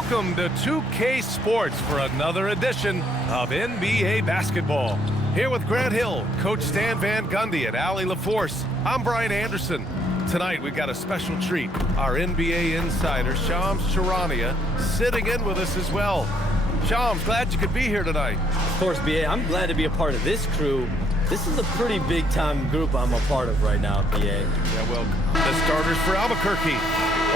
Welcome to 2K Sports for another edition of NBA basketball. Here with Grant Hill, Coach Stan Van Gundy, and Allie LaForce. I'm Brian Anderson. Tonight we've got a special treat. Our NBA insider, Shams Charania, sitting in with us as well. Shams, glad you could be here tonight. Of course, BA. I'm glad to be a part of this crew. This is a pretty big-time group I'm a part of right now, BA. Yeah, well, the starters for Albuquerque.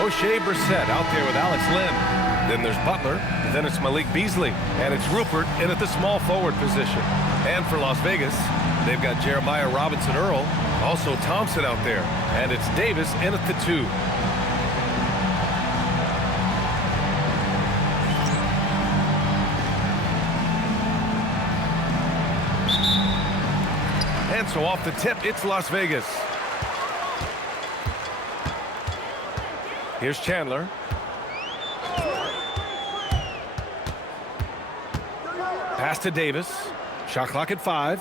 O'Shea Brissett out there with Alex Len. Then there's Butler, then it's Malik Beasley, and it's Rupert in at the small forward position. And for Las Vegas, they've got Jeremiah Robinson-Earl, also Thompson out there, and it's Davis in at the 2. And so off the tip, it's Las Vegas. Here's Chandler. Pass to Davis. Shot clock at 5.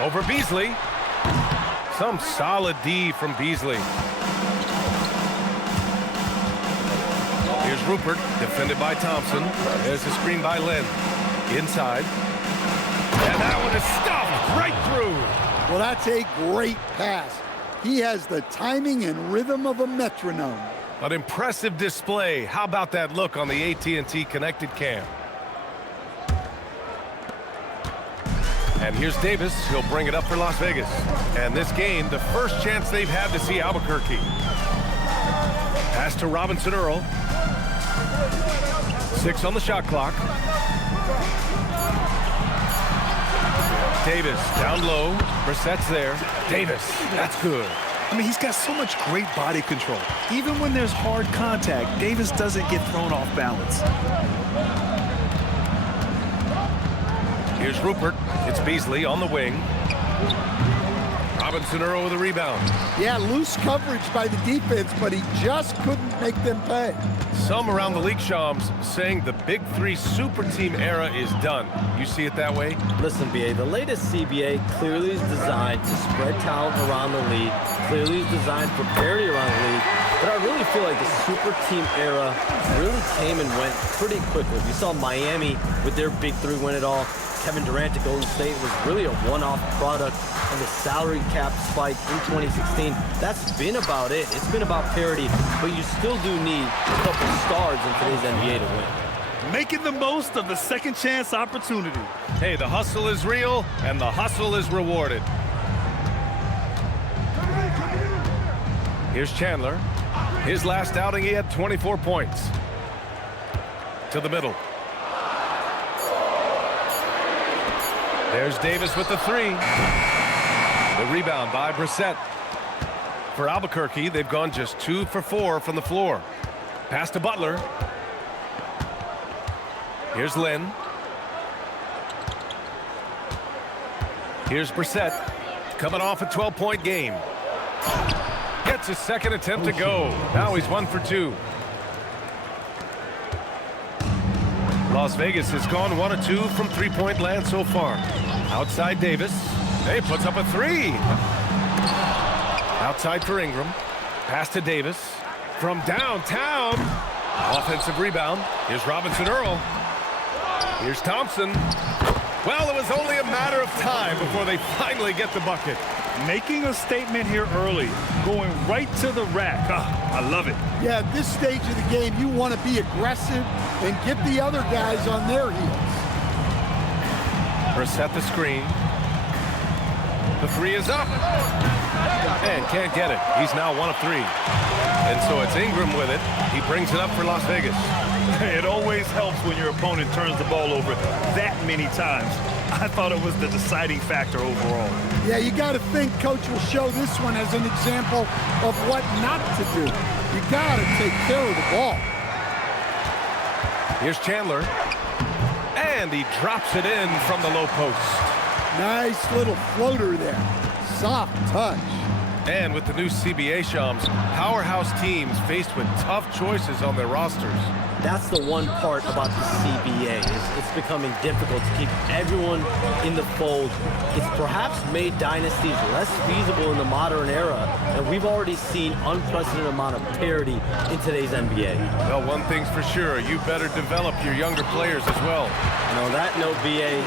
Over Beasley. Some solid D from Beasley. Here's Rupert, defended by Thompson. There's a screen by Len. Inside. And that one is stuffed right through. Well, that's a great pass. He has the timing and rhythm of a metronome. An impressive display. How about that look on the AT&T connected cam? And here's Davis. He'll bring it up for Las Vegas. And this game, the first chance they've had to see Albuquerque. Pass to Robinson-Earl. 6 on the shot clock. Davis down low. Brissett's there. Davis, that's good. I mean, he's got so much great body control. Even when there's hard contact, Davis doesn't get thrown off balance. Here's Rupert. It's Beasley on the wing. Robinson-Earl with a rebound. Yeah, loose coverage by the defense, but he just couldn't make them pay. Some around the league, Shams, saying the Big Three super team era is done. You see it that way? Listen, BA, the latest CBA clearly is designed to spread talent around the league, clearly is designed for parity around the league, but I really feel like the super team era really came and went pretty quickly. We saw Miami with their Big Three win it all. Kevin Durant to Golden State was really a one-off product of the salary cap spike in 2016. That's been about it. It's been about parity, but you still do need a couple stars in today's NBA to win. Making the most of the second chance opportunity. Hey, the hustle is real, and the hustle is rewarded. Here's Chandler. His last outing, he had 24 points. To the middle. There's Davis with the 3. The rebound by Brissett. For Albuquerque, they've gone just 2 for 4 from the floor. Pass to Butler. Here's Len. Here's Brissett, coming off a 12-point game. Gets his second attempt to go. Now he's 1 for 2. Las Vegas has gone 1 of 2 from three-point land so far. Outside Davis. Hey, puts up a 3. Outside for Ingram. Pass to Davis. From downtown. Offensive rebound. Here's Robinson-Earl. Here's Thompson. Well, it was only a matter of time before they finally get the bucket. Making a statement here early, going right to the rack. I love it. Yeah, at this stage of the game, you want to be aggressive and get the other guys on their heels. Brissett the screen. The 3 is up. And can't get it. He's now 1 of 3. And so it's Ingram with it. He brings it up for Las Vegas. It always helps when your opponent turns the ball over that many times. I thought it was the deciding factor overall. Yeah, you got to think Coach will show this one as an example of what not to do. You got to take care of the ball. Here's Chandler. And he drops it in from the low post. Nice little floater there. Soft touch. And with the new CBA, Shams, powerhouse teams faced with tough choices on their rosters. That's the one part about the CBA. It's becoming difficult to keep everyone in the fold. It's perhaps made dynasties less feasible in the modern era, and we've already seen unprecedented amount of parity in today's NBA. Well, one thing's for sure, you better develop your younger players as well. And on that note, BA,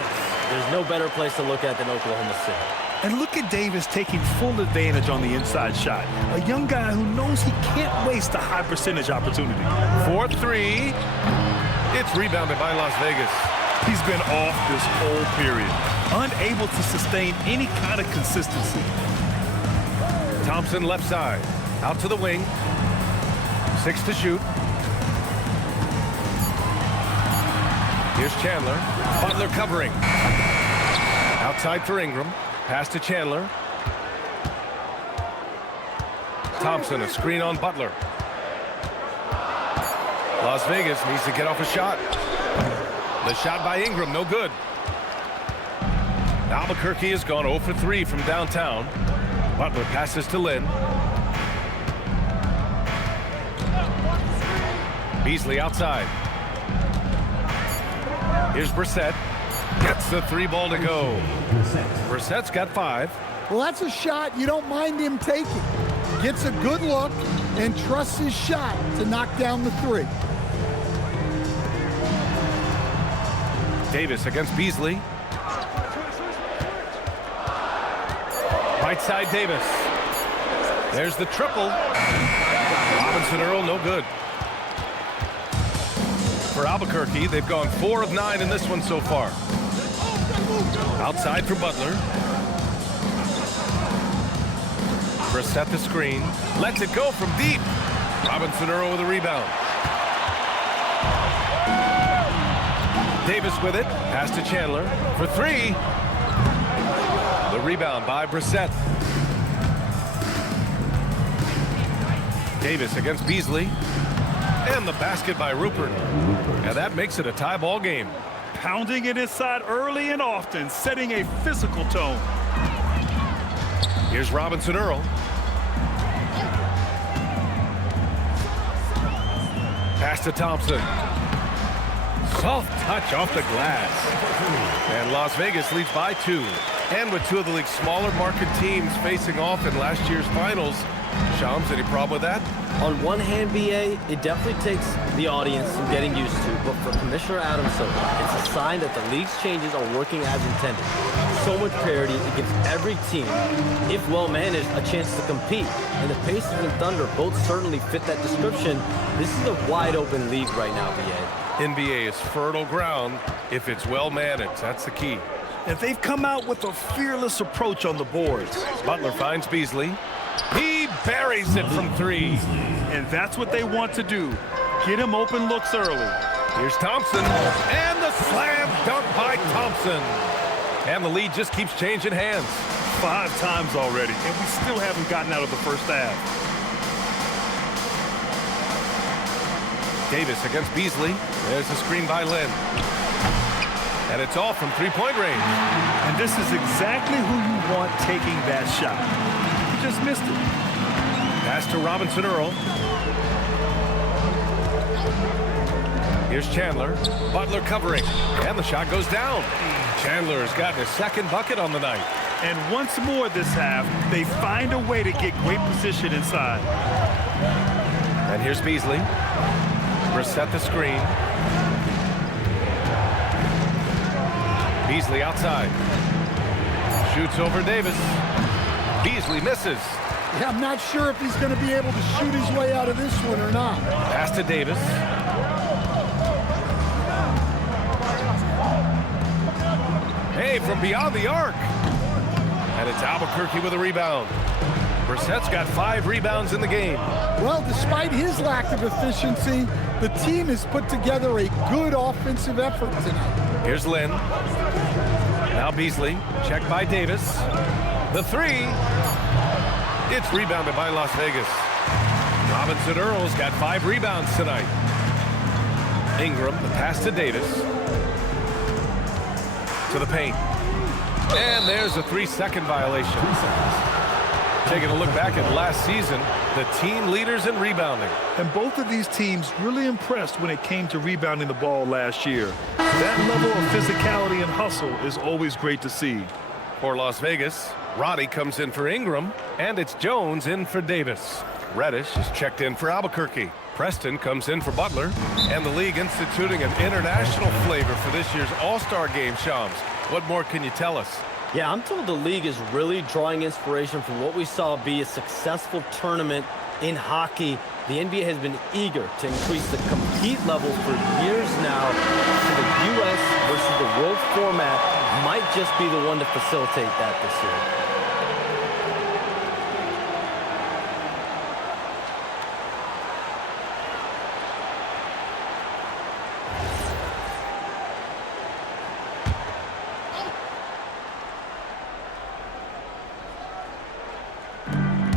there's no better place to look at than Oklahoma City. And look at Davis taking full advantage on the inside shot. A young guy who knows he can't waste a high percentage opportunity. 4-3. It's rebounded by Las Vegas. He's been off this whole period, unable to sustain any kind of consistency. Thompson left side, out to the wing. 6 to shoot. Here's Chandler. Butler covering. Outside for Ingram. Pass to Chandler. Thompson, a screen on Butler. Las Vegas needs to get off a shot. The shot by Ingram, no good. Albuquerque has gone 0 for 3 from downtown. Butler passes to Lynn. Beasley outside. Here's Brissett. Gets the 3 ball to go. Brissett's got 5. Well, that's a shot you don't mind him taking. Gets a good look and trusts his shot to knock down the 3. Davis against Beasley. Right side Davis. There's the triple. Robinson Earl, no good. For Albuquerque, they've gone 4 of 9 in this one so far. Outside for Butler. Brissett the screen. Lets it go from deep. Robinson Earl with a rebound. Davis with it. Pass to Chandler for 3. The rebound by Brissett. Davis against Beasley. And the basket by Rupert. And that makes it a tie ball game. Pounding it inside early and often, setting a physical tone. Here's Robinson Earl. Pass to Thompson. Soft touch off the glass. And Las Vegas leads by 2. And with 2 of the league's smaller market teams facing off in last year's finals, Shams, any problem with that? On one hand, BA, it definitely takes the audience some getting used to, but for Commissioner Adam Silver, it's a sign that the league's changes are working as intended. So much parity, it gives every team, if well managed, a chance to compete. And the Pacers and Thunder both certainly fit that description. This is a wide open league right now, BA. NBA is fertile ground if it's well managed. That's the key. And they've come out with a fearless approach on the boards. Butler finds Beasley. He buries it from 3. And that's what they want to do. Get him open looks early. Here's Thompson. And the slam dunk by Thompson. And the lead just keeps changing hands. 5 times already, and we still haven't gotten out of the first half. Davis against Beasley. There's a screen by Lynn. And it's all from 3-point range. And this is exactly who you want taking that shot. He just missed it. Pass to Robinson Earl. Here's Chandler. Butler covering. And the shot goes down. Chandler has gotten his 2nd bucket on the night. And once more this half, they find a way to get great position inside. And here's Beasley. Brissett the screen. Beasley outside. Shoots over Davis. Beasley misses. Yeah, I'm not sure if he's going to be able to shoot his way out of this one or not. Pass to Davis. Hey, from beyond the arc. And it's Albuquerque with a rebound. Brissett's got 5 rebounds in the game. Well, despite his lack of efficiency, the team has put together a good offensive effort tonight. Here's Lynn. Now Beasley. Checked by Davis. The 3. It's rebounded by Las Vegas. Robinson Earl's got 5 rebounds tonight. Ingram, the pass to Davis. To the paint. And there's a 3-second violation. taking a look back at last season, the team leaders in rebounding. And both of these teams really impressed when it came to rebounding the ball last year. That level of physicality and hustle is always great to see. For Las Vegas, Roddy comes in for Ingram, and it's Jones in for Davis. Reddish is checked in for Albuquerque. Preston comes in for Butler, and the league instituting an international flavor for this year's All-Star game, Shams. What more can you tell us? Yeah, I'm told the league is really drawing inspiration from what we saw be a successful tournament in hockey. The NBA has been eager to increase the compete level for years now. So the U.S. versus the world format might just be the one to facilitate that this year.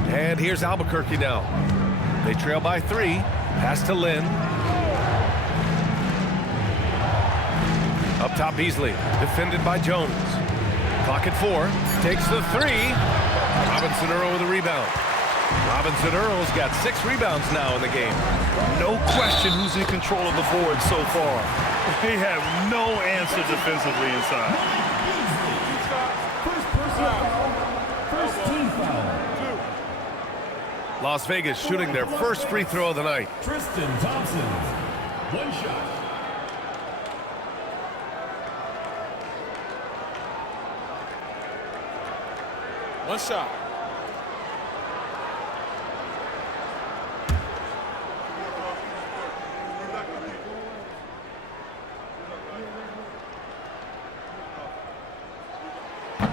And here's Albuquerque now. They trail by 3. Pass to Lynn. Up top, Beasley. Defended by Jones. Clock at 4. Takes the 3. Robinson Earl with a rebound. Robinson Earl's got 6 rebounds now in the game. No question who's in control of the board so far. They have no answer defensively inside. First team foul. Las Vegas shooting their first free throw of the night. Tristan Thompson, 1 shot. One shot.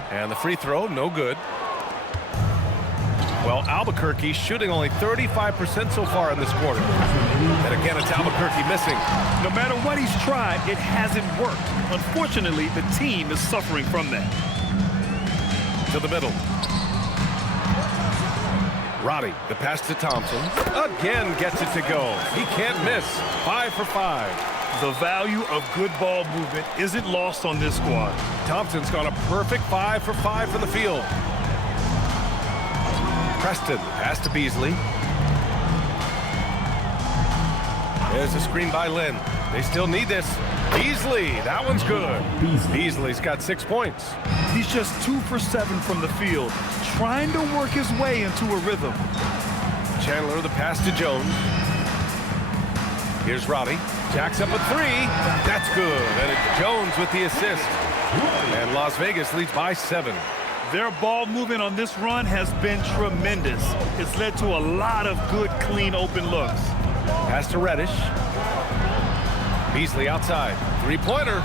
And the free throw, no good. Well, Albuquerque shooting only 35% so far in this quarter. And again, it's Albuquerque missing. No matter what he's tried, it hasn't worked. Unfortunately, the team is suffering from that. To the middle. Roddy, the pass to Thompson. Again gets it to go. He can't miss. 5 for 5. The value of good ball movement isn't lost on this squad. Thompson's got a perfect 5 for 5 from the field. Preston, pass to Beasley. There's a screen by Lynn. They still need this. Beasley, that one's good. Beasley's got 6 points. He's just 2 for 7 from the field, trying to work his way into a rhythm. Chandler, the pass to Jones. Here's Roddy. Jacks up a 3. That's good. And it's Jones with the assist. And Las Vegas leads by 7. Their ball movement on this run has been tremendous. It's led to a lot of good, clean, open looks. Pass to Reddish. Beasley outside. 3-pointer.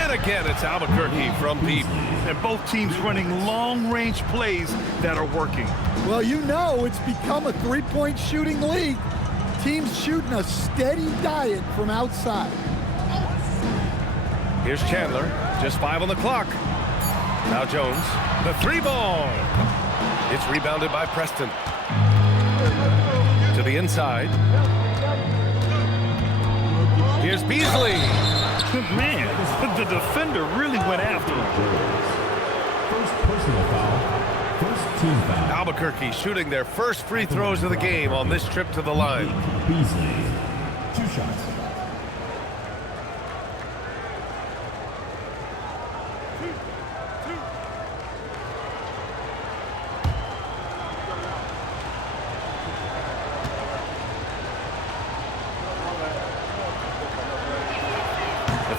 And again, it's Albuquerque from deep. And both teams running long-range plays that are working. Well, you know it's become a three-point shooting league. Teams shooting a steady diet from outside. Here's Chandler. Just 5 on the clock. Now Jones. The 3-ball. It's rebounded by Preston. To the inside. Here's Beasley. Man, the defender really went after him. First personal foul. First team foul. Albuquerque shooting their first free throws of the game on this trip to the line. Beasley, 2 shots.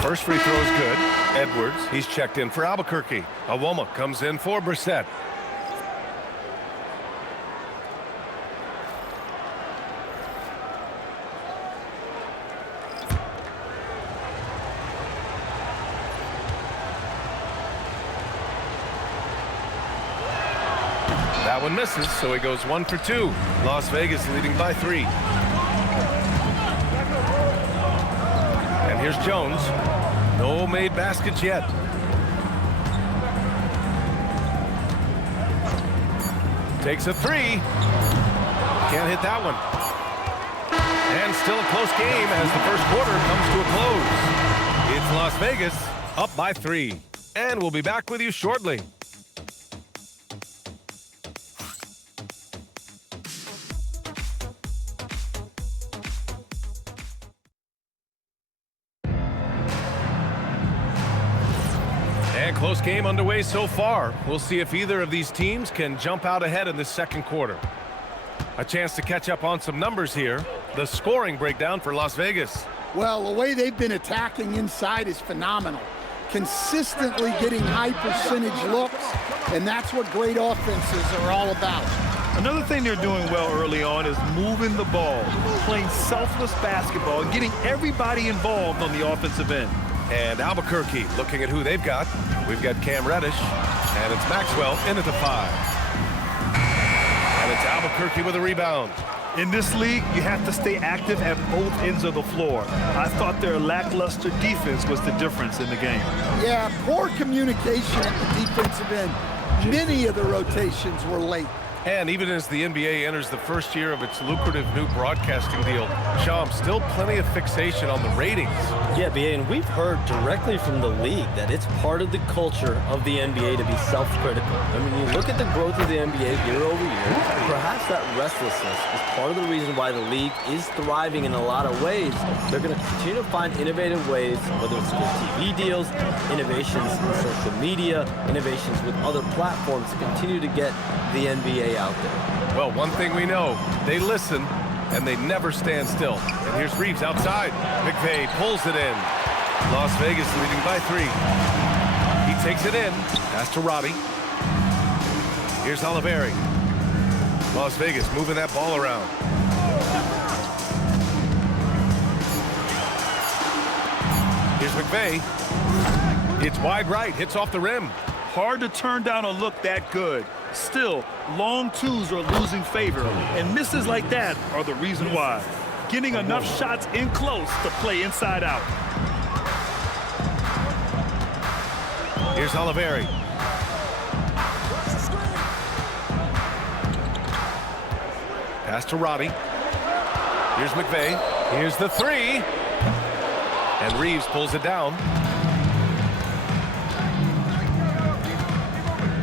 First free throw is good. Edwards, he's checked in for Albuquerque. Awoma comes in for Brissett. That one misses, so he goes 1 for 2. Las Vegas leading by 3. And here's Jones. No made baskets yet. Takes a 3. Can't hit that one. And still a close game as the first quarter comes to a close. It's Las Vegas up by 3. And we'll be back with you shortly. And close game underway so far. We'll see if either of these teams can jump out ahead in this second quarter. A chance to catch up on some numbers here. The scoring breakdown for Las Vegas. Well, the way they've been attacking inside is phenomenal. Consistently getting high percentage looks, and that's what great offenses are all about. Another thing they're doing well early on is moving the ball, playing selfless basketball, and getting everybody involved on the offensive end. And Albuquerque looking at who they've got. We've got Cam Reddish, and it's Maxwell in at the 5. And it's Albuquerque with a rebound. In this league, you have to stay active at both ends of the floor. I thought their lackluster defense was the difference in the game. Yeah, poor communication at the defensive end. Many of the rotations were late. And even as the NBA enters the first year of its lucrative new broadcasting deal, Sham, still plenty of fixation on the ratings. Yeah, BA, and we've heard directly from the league that it's part of the culture of the NBA to be self-critical. I mean, you look at the growth of the NBA year over year, perhaps that restlessness is part of the reason why the league is thriving in a lot of ways. They're going to continue to find innovative ways, whether it's with TV deals, innovations in social media, innovations with other platforms to continue to get the NBA out there. Well, one thing we know, they listen and they never stand still. And here's Reeves outside. McVay pulls it in. Las Vegas leading by 3. He takes it in. Pass to Robbie. Here's Oliveri. Las Vegas moving that ball around. Here's McVay. It's wide right, hits off the rim. Hard to turn down a look that good. Still, long twos are losing favor, and misses like that are the reason why. Getting enough shots in close to play inside out. Here's Oliveri. Pass to Robbie. Here's McVay. Here's the 3. And Reeves pulls it down.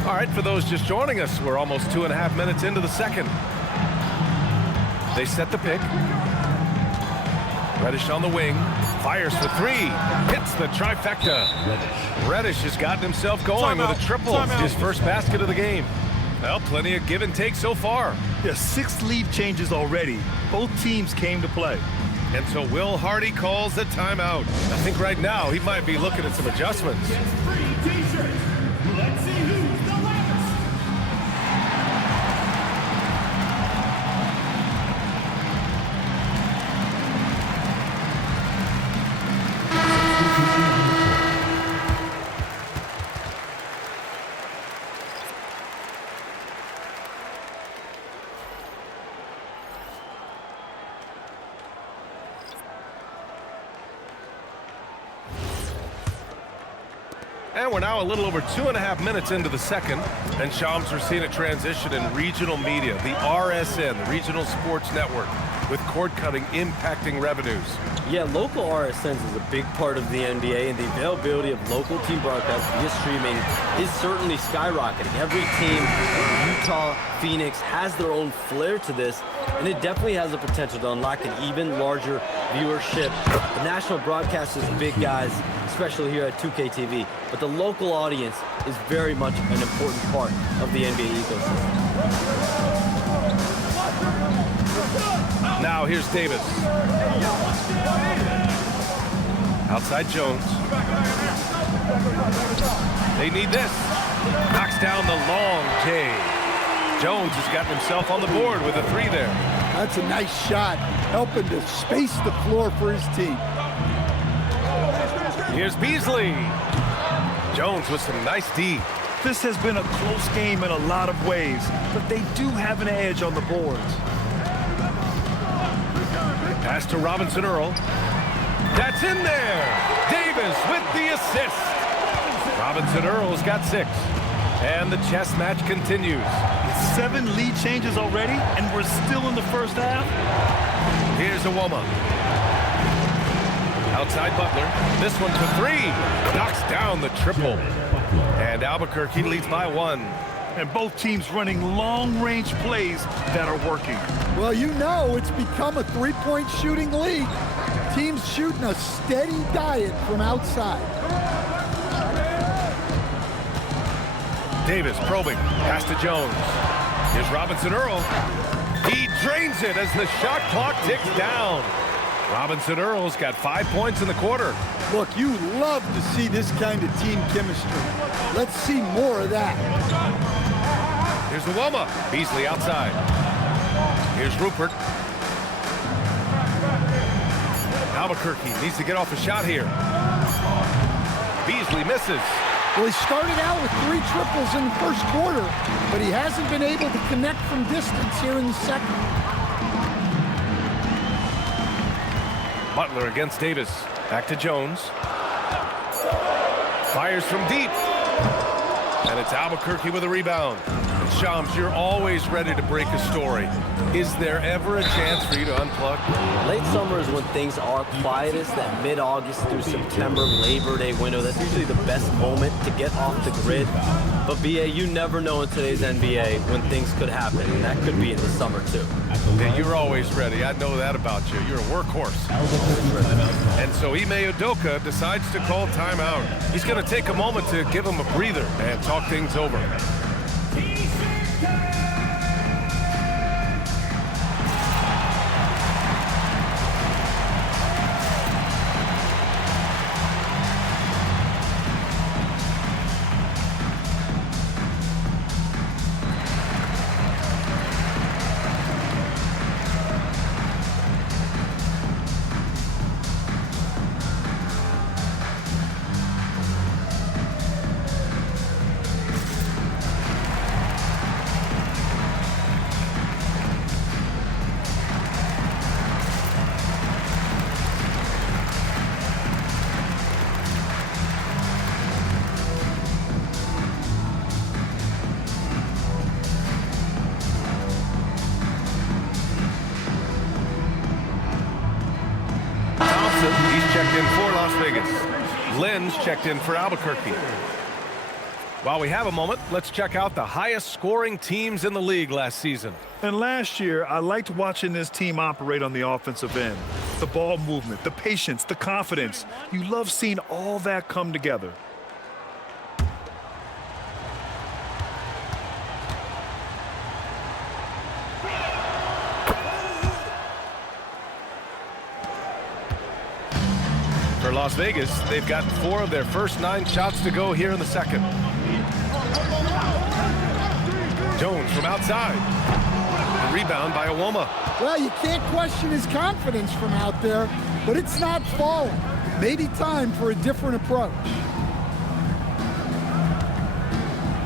All right, for those just joining us, we're almost 2.5 minutes into the second. They set the pick. Reddish on the wing, fires for 3, hits the trifecta. Reddish has gotten himself going with a triple, his first basket of the game. Well, plenty of give and take so far. Yeah, 6 lead changes already. Both teams came to play. And so Will Hardy calls the timeout. I think right now he might be looking at some adjustments. Let's see who's the loudest. And we're now a little over 2.5 minutes into the second. And Shams, we're seeing a transition in regional media, the RSN, the Regional Sports Network, with cord cutting impacting revenues. Yeah, local RSNs is a big part of the NBA, and the availability of local team broadcasts via streaming is certainly skyrocketing. Every team, Utah, Phoenix, has their own flair to this, and it definitely has the potential to unlock an even larger viewership. The national broadcast is big, guys, especially here at 2K TV, but the local audience is very much an important part of the NBA ecosystem. Now here's Davis. Outside Jones. They need this. Knocks down the long J. Jones has gotten himself on the board with a 3 there. That's a nice shot, helping to space the floor for his team. Here's Beasley. Jones with some nice D. This has been a close game in a lot of ways, but they do have an edge on the boards. Pass to Robinson Earl. That's in there. Davis with the assist. Robinson Earl's got 6. And the chess match continues. 7 lead changes already, and we're still in the first half. Here's Awoma. Outside Butler. This one for 3. Knocks down the triple. And Albuquerque leads by 1. And both teams running long-range plays that are working. Well, you know it's become a three-point shooting league. Teams shooting a steady diet from outside. Davis probing. Pass to Jones. Here's Robinson Earl. He drains it as the shot clock ticks down. Robinson Earl's got 5 points in the quarter. Look, you love to see this kind of team chemistry. Let's see more of that. Here's the Woma. Beasley outside. Here's Rupert. Albuquerque needs to get off a shot here. Beasley misses. Well, he started out with 3 triples in the first quarter, but he hasn't been able to connect from distance here in the second. Butler against Davis. Back to Jones. Fires from deep. And it's Albuquerque with a rebound. And Shams, you're always ready to break a story. Is there ever a chance for you to unplug? Late summer is when things are quietest, that mid-August through September Labor Day window. That's usually the best moment to get off the grid. But BA, you never know in today's NBA when things could happen, and that could be in the summer too. Yeah, you're always ready. I know that about you. You're a workhorse. And so Ime Udoka decides to call timeout. He's going to take a moment to give him a breather and talk things over. He's checked in for Las Vegas. Lynn's checked in for Albuquerque. While we have a moment, let's check out the highest scoring teams in the league last season. And last year, I liked watching this team operate on the offensive end. The ball movement, the patience, the confidence. You love seeing all that come together. For Las Vegas, they've gotten 4 of their first 9 shots to go here in the second. Jones from outside. A rebound by Uwoma. Well, you can't question his confidence from out there, but it's not falling. Maybe time for a different approach.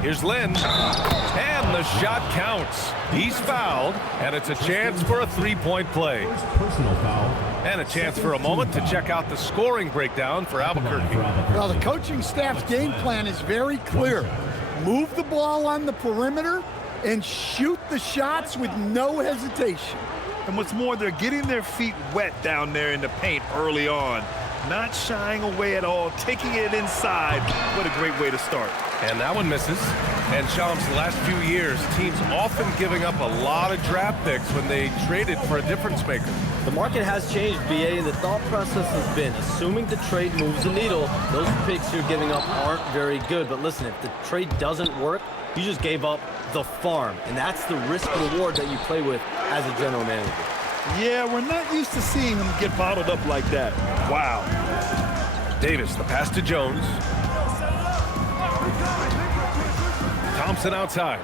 Here's Lynn, and the shot counts. He's fouled, and it's a chance for a 3-point play. Personal foul. And a chance for a moment to check out the scoring breakdown for Albuquerque. Well, the coaching staff's game plan is very clear. Move the ball on the perimeter and shoot the shots with no hesitation. And what's more, they're getting their feet wet down there in the paint early on. Not shying away at all, taking it inside. What a great way to start. And that one misses. And Shams, the last few years, teams often giving up a lot of draft picks when they traded for a difference maker. The market has changed, BA, and the thought process has been, assuming the trade moves the needle, those picks you're giving up aren't very good. But listen, if the trade doesn't work, you just gave up the farm. And that's the risk-reward that you play with as a general manager. Yeah, we're not used to seeing him get bottled up like that. Wow. Davis, the pass to Jones. Thompson outside.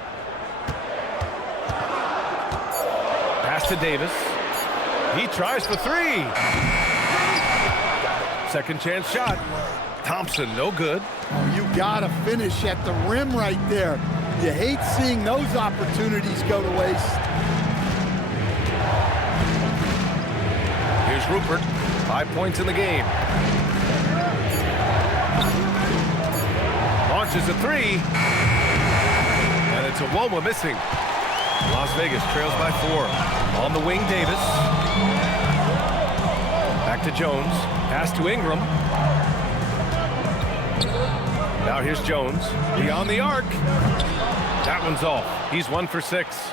Pass to Davis. He tries for 3. Second chance shot. Thompson, no good. Oh, you gotta finish at the rim right there. You hate seeing those opportunities go to waste. Here's Rupert, 5 points in the game. Launches a 3. And it's Uwoma missing. Las Vegas trails by 4. On the wing, Davis. Back to Jones. Pass to Ingram. Now here's Jones. Beyond the arc. That one's off. He's 1 for 6.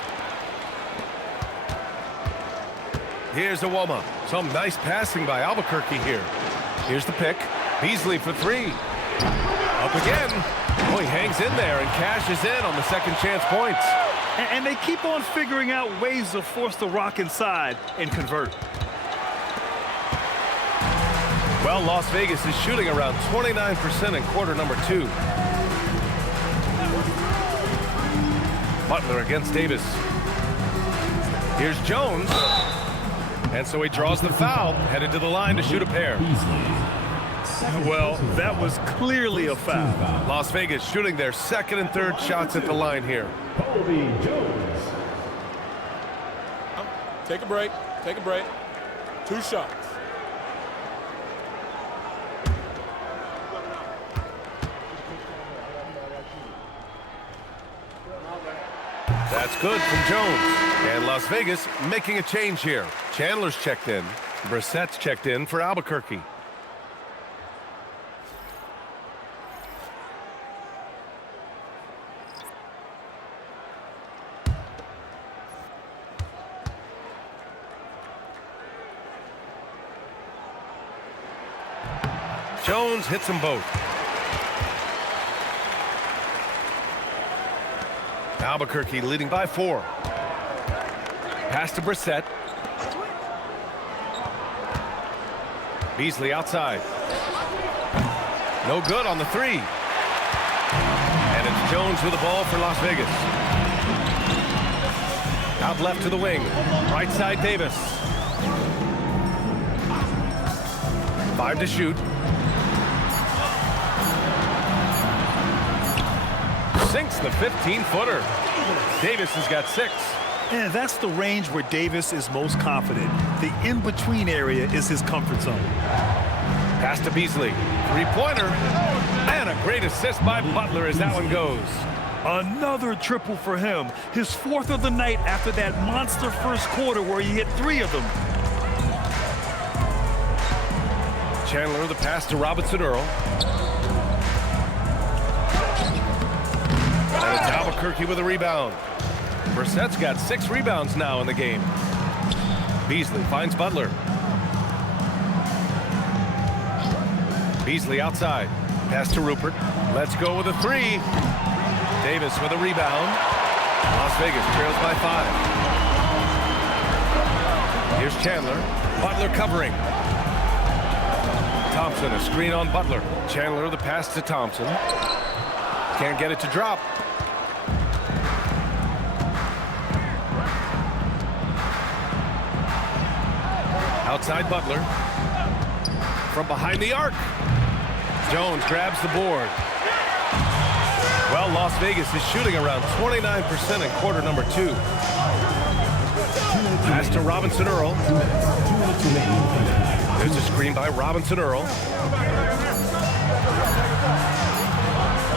Here's Uwoma. Some nice passing by Albuquerque here. Here's the pick. Beasley for 3. Up again. Oh, he hangs in there and cashes in on the second chance points. And they keep on figuring out ways to force the rock inside and convert. Well, Las Vegas is shooting around 29% in quarter number 2. Butler against Davis. Here's Jones. And so he draws the foul, headed to the line to shoot a pair. Well, that was clearly a foul. Las Vegas shooting their second and third shots at the line here. Take a break. Take a break. 2 shots. That's good from Jones. And Las Vegas making a change here. Chandler's checked in. Brissett's checked in for Albuquerque. Jones hits them both. Albuquerque leading by 4. Pass to Brissett. Beasley outside. No good on the 3. And it's Jones with the ball for Las Vegas. Out left to the wing. Right side Davis. 5 to shoot. Sinks the 15-footer. Davis has got 6. And that's the range where Davis is most confident. The in-between area is his comfort zone. Pass to Beasley. 3-pointer. And a great assist by Butler as that one goes. Another triple for him. His 4th of the night after that monster first quarter where he hit 3 of them. Chandler the pass to Robinson Earl. And it's Albuquerque with a rebound. Brissett's got 6 rebounds now in the game. Beasley finds Butler. Beasley outside. Pass to Rupert. Let's go with a 3. Davis with a rebound. Las Vegas trails by 5. Here's Chandler. Butler covering. Thompson, a screen on Butler. Chandler the pass to Thompson. Can't get it to drop. Outside Butler. From behind the arc. Jones grabs the board. Well, Las Vegas is shooting around 29% in quarter number 2. Pass to Robinson Earl. There's a screen by Robinson Earl.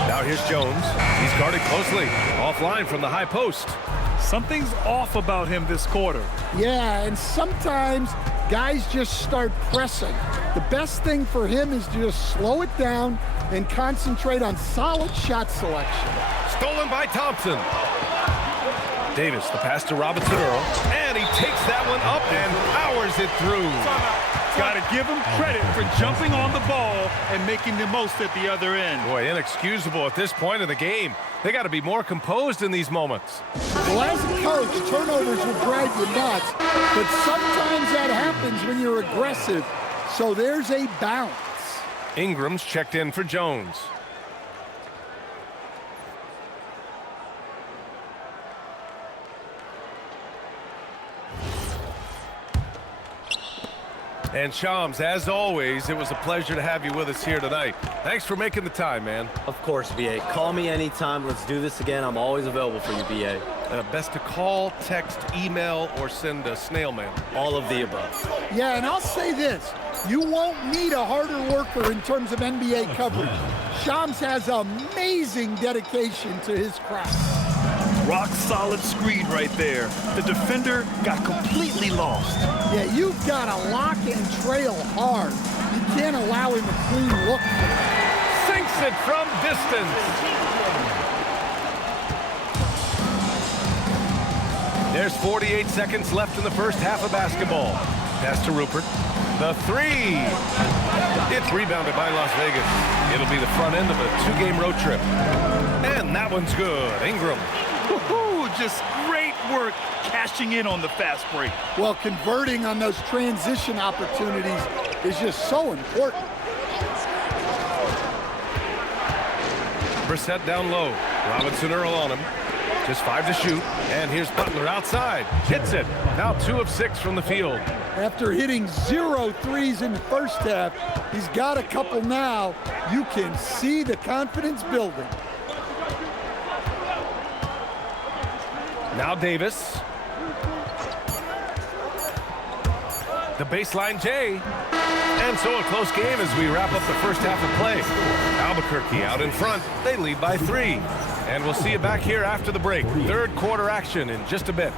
Now here's Jones. He's guarded closely. Offline from the high post. Something's off about him this quarter. Yeah, and sometimes guys just start pressing. The best thing for him is to just slow it down and concentrate on solid shot selection. Stolen by Thompson. Davis, the pass to Robinson Earl. And he takes that one up and powers it through. Got to give him credit for jumping on the ball and making the most at the other end. Boy, inexcusable at this point in the game. They got to be more composed in these moments. Well, as a coach, turnovers will drive you nuts, but sometimes that happens when you're aggressive. So there's a bounce. Ingram's checked in for Jones. And Shams, as always, it was a pleasure to have you with us here tonight. Thanks for making the time, man. Of course, BA. Call me anytime. Let's do this again. I'm always available for you, BA. Best to call, text, email, or send a snail mail. All of the above. Yeah, and I'll say this. You won't need a harder worker in terms of NBA coverage. Shams has amazing dedication to his craft. Rock solid screen right there. The defender got completely lost. Yeah, you've got to lock and trail hard. You can't allow him a clean look. Sinks it from distance. There's 48 seconds left in the first half of basketball. Pass to Rupert. The three. It's rebounded by Las Vegas. It'll be the front end of a 2-game road trip. And that one's good. Ingram. Woohoo! Just great work cashing in on the fast break. Well, converting on those transition opportunities is just so important. Brissett down low. Robinson Earl on him. Just 5 to shoot. And here's Butler outside. Hits it. Now 2 of 6 from the field. After hitting 0 threes in the first half, he's got a couple now. You can see the confidence building. Now Davis. The baseline J. And so a close game as we wrap up the first half of play. Albuquerque out in front. They lead by 3. And we'll see you back here after the break. Third quarter action in just a bit.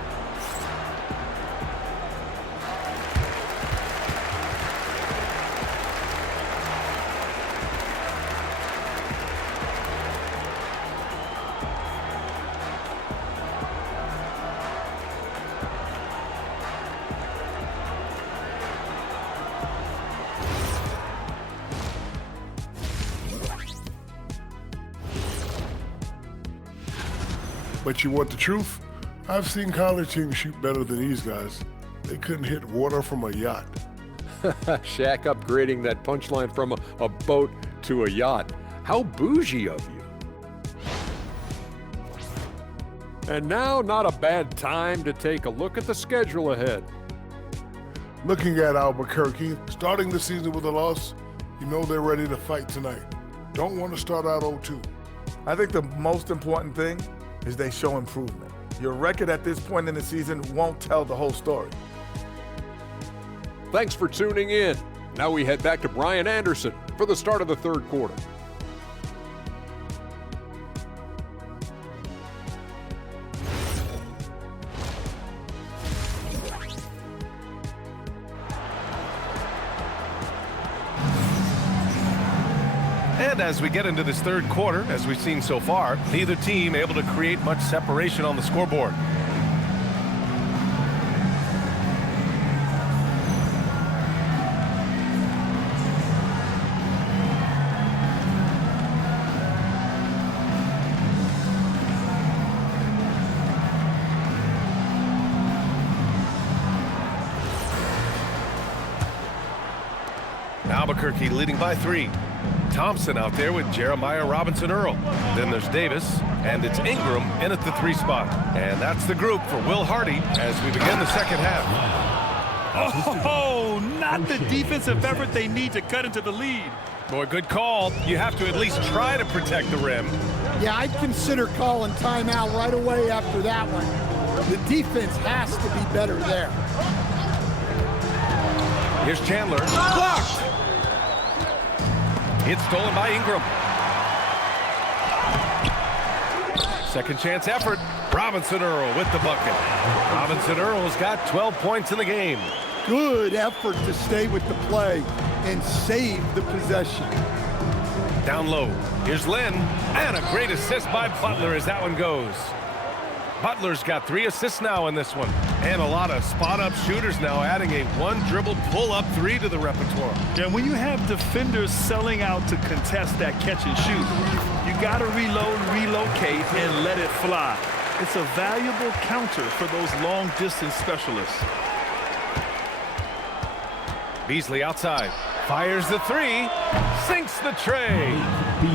But you want the truth? I've seen college teams shoot better than these guys. They couldn't hit water from a yacht. Shaq upgrading that punchline from a boat to a yacht. How bougie of you. And now, not a bad time to take a look at the schedule ahead. Looking at Albuquerque, starting the season with a loss, you know they're ready to fight tonight. Don't want to start out 0-2. I think the most important thing is they show improvement. Your record at this point in the season won't tell the whole story. Thanks for tuning in. Now we head back to Brian Anderson for the start of the third quarter. And as we get into this third quarter, as we've seen so far, neither team able to create much separation on the scoreboard. Albuquerque leading by 3. Thompson out there with Jeremiah Robinson Earl. Then there's Davis, and it's Ingram in at the 3 spot. And that's the group for Will Hardy as we begin the second half. Oh, not the defensive effort they need to cut into the lead. Boy, good call. You have to at least try to protect the rim. Yeah, I'd consider calling timeout right away after that one. The defense has to be better there. Here's Chandler. Blocked! It's stolen by Ingram. Second chance effort. Robinson Earl with the bucket. Robinson Earl's got 12 points in the game. Good effort to stay with the play and save the possession. Down low. Here's Lynn. And a great assist by Butler as that one goes. Butler's got 3 assists now in this one. And a lot of spot-up shooters now, adding a 1-dribble pull-up 3 to the repertoire. And when you have defenders selling out to contest that catch and shoot, you got to reload, relocate, and let it fly. It's a valuable counter for those long-distance specialists. Beasley outside. Fires the 3. Sinks the tray.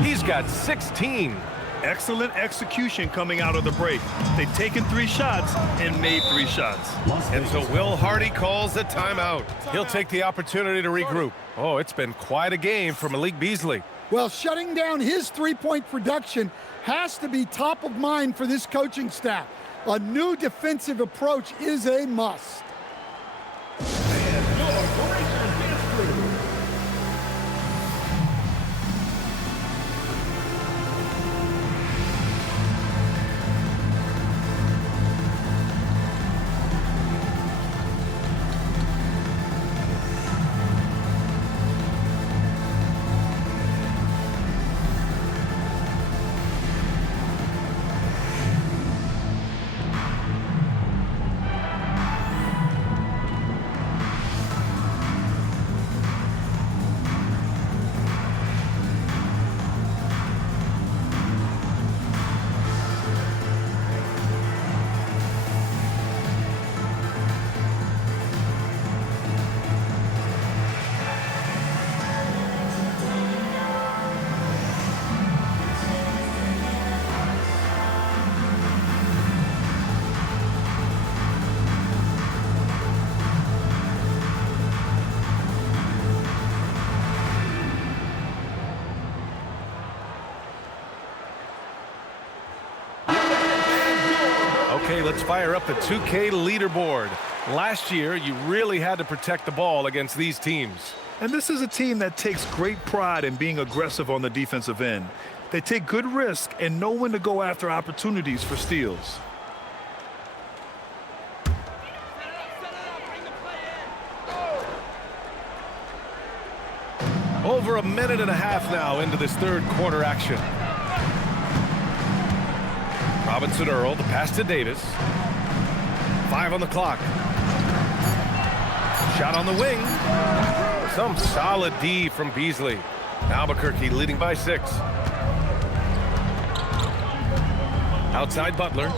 He's got 16. Excellent execution coming out of the break. They've taken 3 shots and made 3 shots. And so Will Hardy calls a timeout. He'll take the opportunity to regroup. Oh, it's been quite a game for Malik Beasley. Well, shutting down his 3-point production has to be top of mind for this coaching staff. A new defensive approach is a must. let's fire up the 2K leaderboard. Last year, you really had to protect the ball against these teams. And this is a team that takes great pride in being aggressive on the defensive end. They take good risk and know when to go after opportunities for steals. Over a minute and a half now into this third quarter action. Robinson Earl, the pass to Davis. 5 on the clock. Shot on the wing. Some solid D from Beasley. Albuquerque leading by 6. Outside Butler.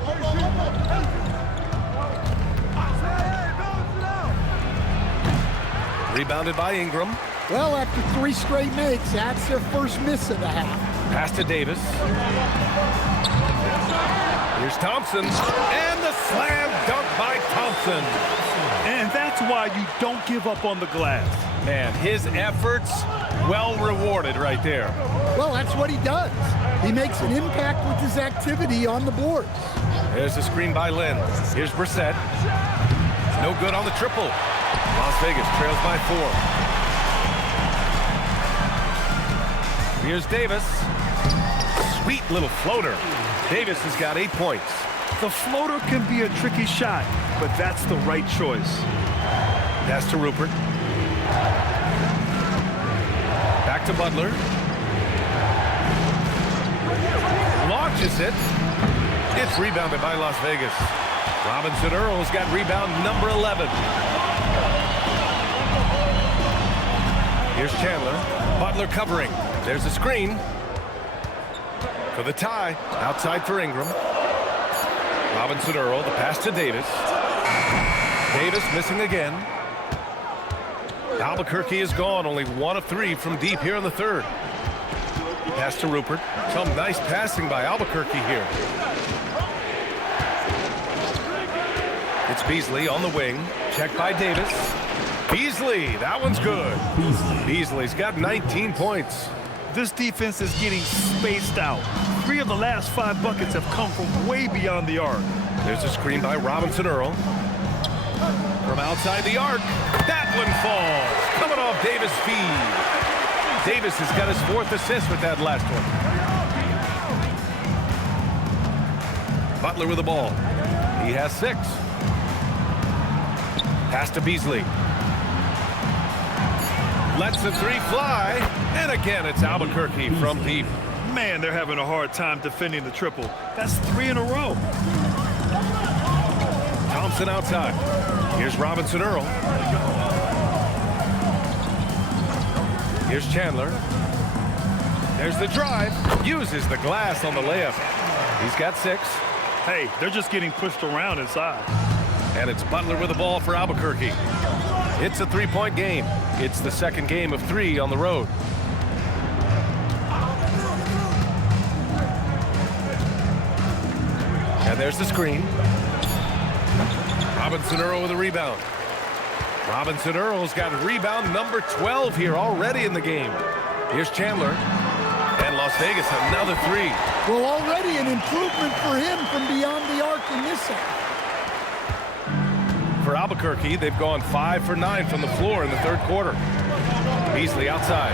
Rebounded by Ingram. Well, after 3 straight makes, that's their first miss of the half. Pass to Davis. Here's Thompson. And the slam dunk by Thompson. And that's why you don't give up on the glass. Man, his efforts well rewarded right there. Well, that's what he does. He makes an impact with his activity on the boards. There's a screen by Lynn. Here's Brissett. No good on the triple. Las Vegas trails by 4. Here's Davis. Sweet little floater. Davis has got 8 points. The floater can be a tricky shot, but that's the right choice. Pass to Rupert. Back to Butler. Launches it. It's rebounded by Las Vegas. Robinson Earl's got rebound number 11. Here's Chandler. Butler covering. There's a screen for the tie. Outside for Ingram. Robinson Earl, the pass to Davis. Davis missing again. Albuquerque is gone, only 1 of 3 from deep here in the third. Pass to Rupert. Some nice passing by Albuquerque here. It's Beasley on the wing. Checked by Davis. Beasley, that one's good. Beasley's got 19 points. This defense is getting spaced out. 3 of the last 5 buckets have come from way beyond the arc. There's a screen by Robinson Earl. From outside the arc, that one falls. Coming off Davis' feed. Davis has got his 4th assist with that last one. Butler with the ball. He has 6. Pass to Beasley. Lets the 3 fly. And again, it's Albuquerque from deep. Man, they're having a hard time defending the triple. That's 3 in a row. Thompson outside. Here's Robinson Earl. Here's Chandler. There's the drive. Uses the glass on the layup. He's got 6. Hey, they're just getting pushed around inside. And it's Butler with the ball for Albuquerque. It's a 3-point game. It's the second game of 3 on the road. And there's the screen. Robinson Earl with a rebound. Robinson Earl's got rebound number 12 here already in the game. Here's Chandler. And Las Vegas, another 3. Well, already an improvement for him from beyond the arc in this half. For Albuquerque, they've gone 5 for 9 from the floor in the third quarter. Beasley outside.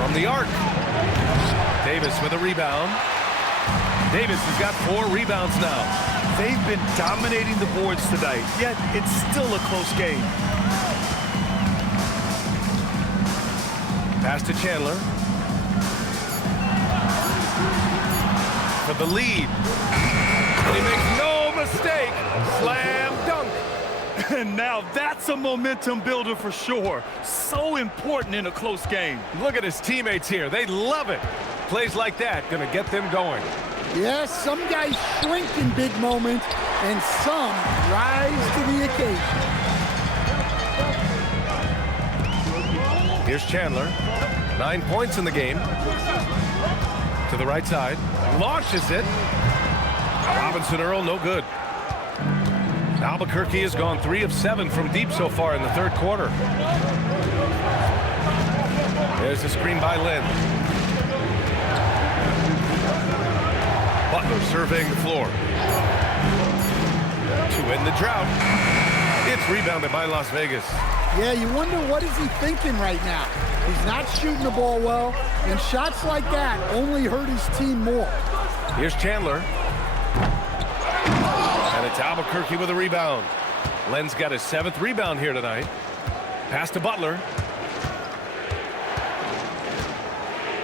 From the arc. Davis with a rebound. Davis has got 4 rebounds now. They've been dominating the boards tonight, yet it's still a close game. Pass to Chandler. For the lead. And he makes no mistake. Slam dunk. And now that's a momentum builder for sure. So important in a close game. Look at his teammates here. They love it. Plays like that going to get them going. Yes, some guys shrink in big moments, and some rise to the occasion. Here's Chandler. 9 points in the game. To the right side. Launches it. Robinson Earl, no good. Albuquerque has gone 3 of 7 from deep so far in the third quarter. There's a screen by Lynn. Butler surveying the floor. To end the drought. It's rebounded by Las Vegas. Yeah, you wonder what is he thinking right now. He's not shooting the ball well, and shots like that only hurt his team more. Here's Chandler. And it's Albuquerque with a rebound. Len's got his 7th rebound here tonight. Pass to Butler.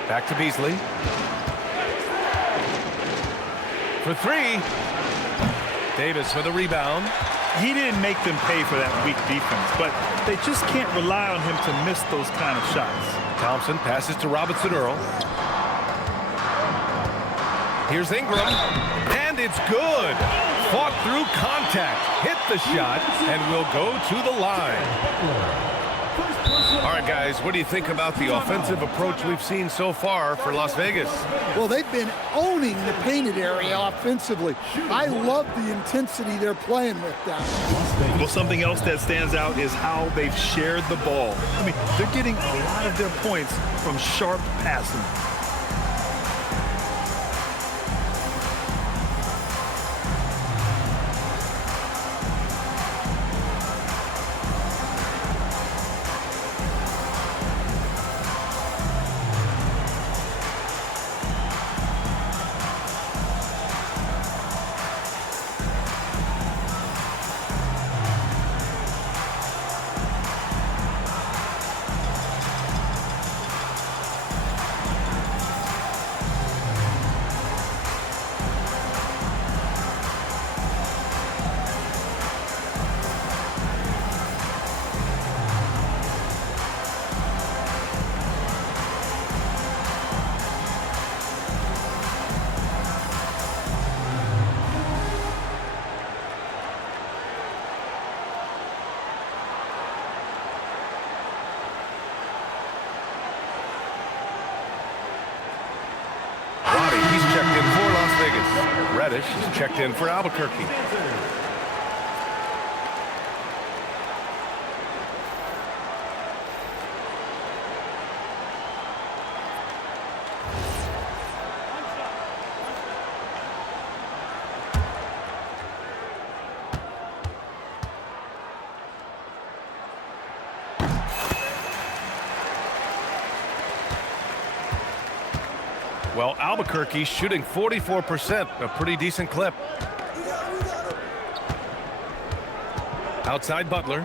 Back to Beasley. For 3. Davis with a rebound. He didn't make them pay for that weak defense, but they just can't rely on him to miss those kind of shots. Thompson passes to Robinson Earl. Here's Ingram, and it's good. Fought through contact, hit the shot, and will go to the line. All right, guys, what do you think about the offensive approach we've seen so far for Las Vegas? Well, they've been owning the painted area offensively. I love the intensity they're playing with down there. Well, something else that stands out is how they've shared the ball. I mean, they're getting a lot of their points from sharp passing. Reddish is checked in for Albuquerque. Well, Albuquerque shooting 44%, a pretty decent clip. Outside Butler.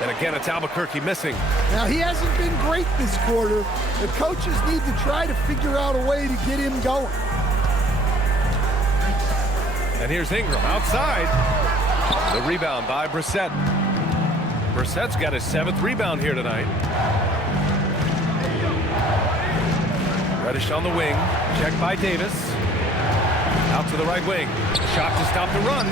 And again, it's Albuquerque missing. Now, he hasn't been great this quarter. The coaches need to try to figure out a way to get him going. And here's Ingram outside. The rebound by Brissett. Brissett's got his 7th rebound here tonight. Reddish on the wing. Checked by Davis. Out to the right wing. Shot to stop the run.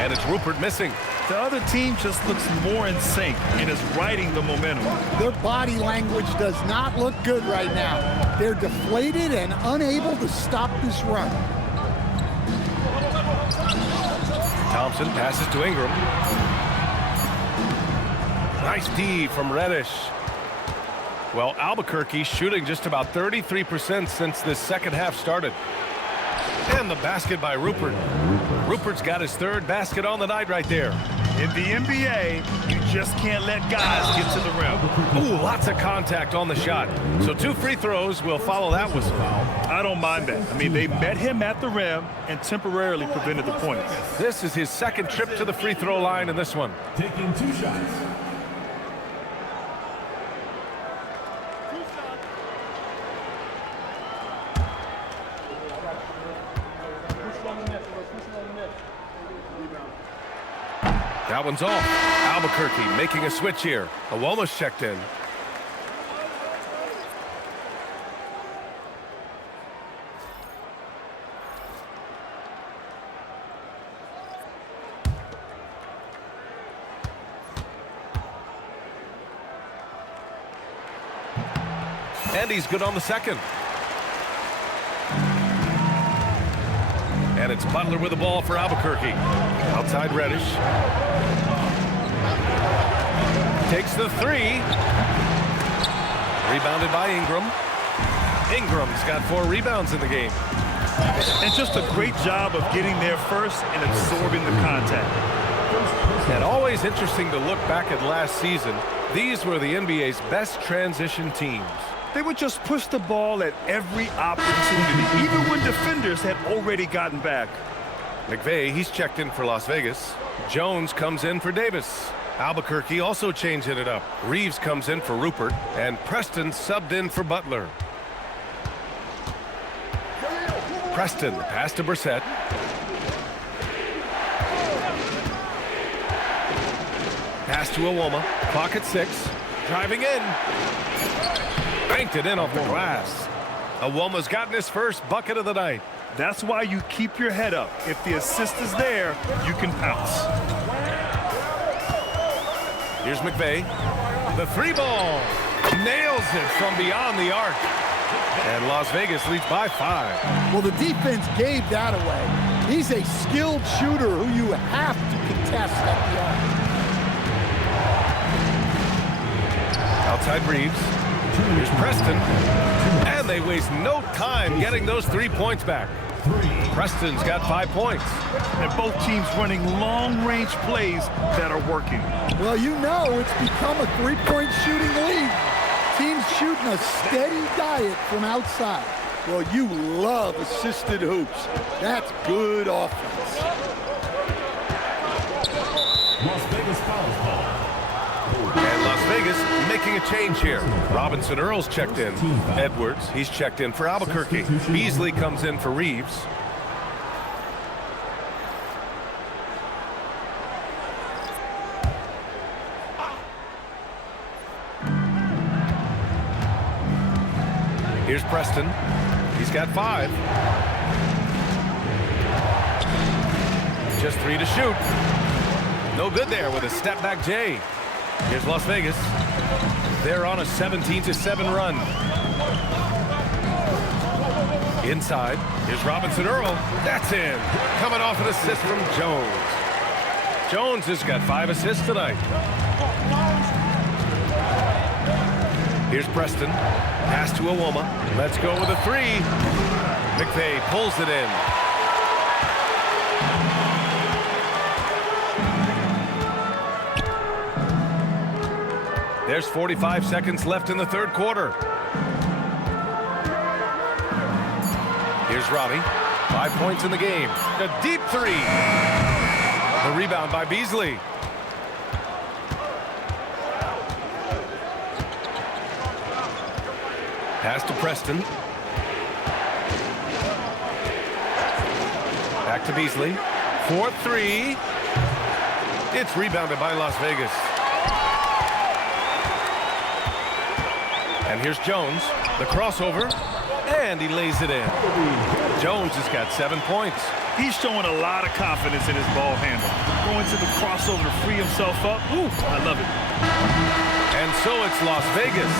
And it's Rupert missing. The other team just looks more in sync and is riding the momentum. Their body language does not look good right now. They're deflated and unable to stop this run. Thompson passes to Ingram. Nice D from Reddish. Well, Albuquerque shooting just about 33% since this second half started. And the basket by Rupert. Rupert's got his 3rd basket on the night right there. In the NBA, you just can't let guys get to the rim. Ooh, lots of contact on the shot. So 2 free throws will follow that whistle. I don't mind that. I mean, they met him at the rim and temporarily prevented the points. This is his 2nd trip to the free throw line in this one. Taking 2 shots. That one's off. Albuquerque making a switch here. Awolma's checked in. And he's good on the 2nd. And it's Butler with the ball for Albuquerque. Outside Reddish. takes the three. Rebounded by Ingram. Ingram's got 4 rebounds in the game. And just a great job of getting there first and absorbing the contact. And always interesting to look back at last season. These were the NBA's best transition teams. They would just push the ball at every opportunity, even when defenders had already gotten back. McVay, he's checked in for Las Vegas. Jones comes in for Davis. Albuquerque also changing it up. Reeves comes in for Rupert, and Preston subbed in for Butler. Preston, pass to Brissett. Pass to Iwoma. Clock at 6. Driving in. Banked it in off the glass. Iwoma's gotten his first bucket of the night. That's why you keep your head up. If the assist is there, you can pounce. Here's McVay. The 3 ball. Nails it from beyond the arc. And Las Vegas leads by 5. Well, the defense gave that away. He's a skilled shooter who you have to contest at the arc. Outside Reeves. Here's Preston. And they waste no time getting those 3 points back. Preston's got 5 points. And both teams running long-range plays that are working. Well, you know it's become a 3-point shooting league. Teams shooting a steady diet from outside. Well, you love assisted hoops. That's good offense. Las Vegas fouls ball. And Las Vegas making a change here. Robinson Earls checked in. Edwards, he's checked in for Albuquerque. Beasley comes in for Reeves. Here's Preston. He's got 5. Just 3 to shoot. No good there with a step back J. Here's Las Vegas. They're on a 17-7 run. Inside. Here's Robinson Earl. That's in. Coming off an assist from Jones. Jones has got 5 assists tonight. Here's Preston. Pass to Iwoma. Let's go with a 3. McVay pulls it in. There's 45 seconds left in the 3rd quarter. Here's Robbie. 5 points in the game. A deep 3. The rebound by Beasley. Pass to Preston. Back to Beasley. 4-3. It's rebounded by Las Vegas. And here's Jones. The crossover. And he lays it in. Jones has got 7 points. He's showing a lot of confidence in his ball handle. Going to the crossover to free himself up. Ooh, I love it. And so it's Las Vegas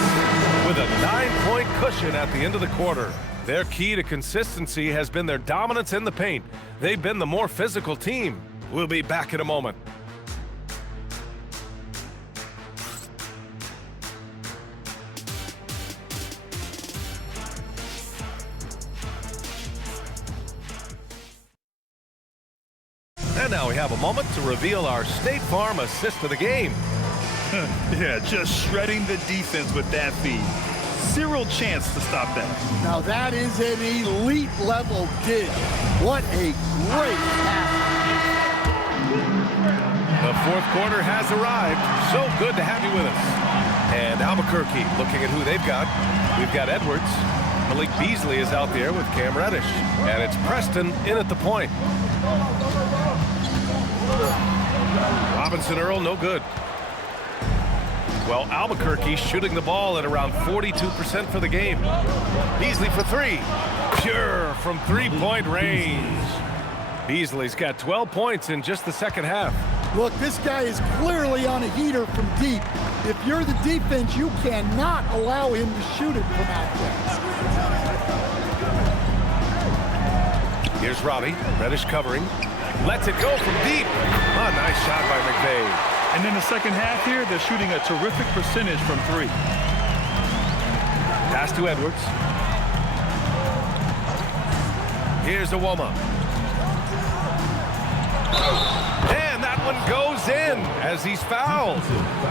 with a 9-point cushion at the end of the quarter. Their key to consistency has been their dominance in the paint. They've been the more physical team. We'll be back in a moment. And now we have a moment to reveal our State Farm assist of the game. Yeah, just shredding the defense with that feed. Zero chance to stop that. Now that is an elite level dish. What a great pass. The 4th quarter has arrived. So good to have you with us. And Albuquerque looking at who they've got. We've got Edwards. Malik Beasley is out there with Cam Reddish. And it's Preston in at the point. Robinson Earl, no good. Well, Albuquerque shooting the ball at around 42% for the game. Beasley for 3. Pure from 3-point range. Beasley's got 12 points in just the 2nd half. Look, this guy is clearly on a heater from deep. If you're the defense, you cannot allow him to shoot it from out there. Here's Robbie. Reddish covering. Lets it go from deep. A nice shot by McVay. And in the second half here, they're shooting a terrific percentage from 3. Pass to Edwards. Here's Omaha. And that one goes in as he's fouled.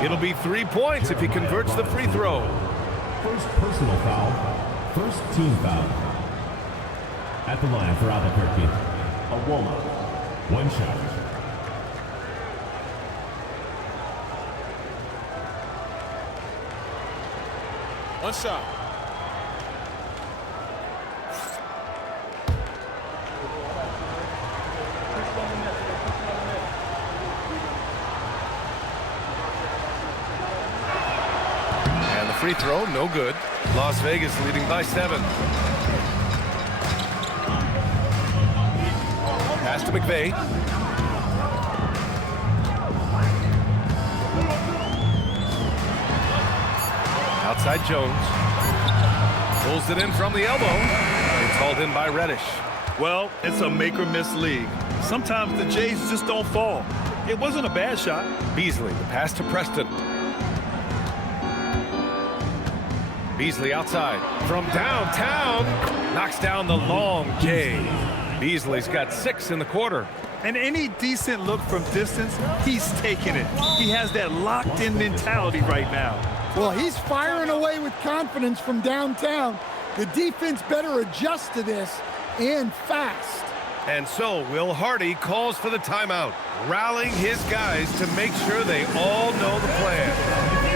It'll be 3 points if he converts the free throw. First personal foul. First team foul. At the line for Albuquerque, Omaha. 1 shot. One shot. And the free throw, no good. Las Vegas leading by 7. Pass to McVay. Outside Jones. Pulls it in from the elbow. It's hauled in by Reddish. Well, it's a make-or-miss league. Sometimes the Jays just don't fall. It wasn't a bad shot. Beasley, the pass to Preston. Beasley outside. From downtown. Knocks down the long J. Beasley's got 6 in the quarter. And any decent look from distance, he's taking it. He has that locked-in mentality right now. Well, he's firing away with confidence from downtown. The defense better adjust to this, and fast. And so Will Hardy calls for the timeout, rallying his guys to make sure they all know the plan.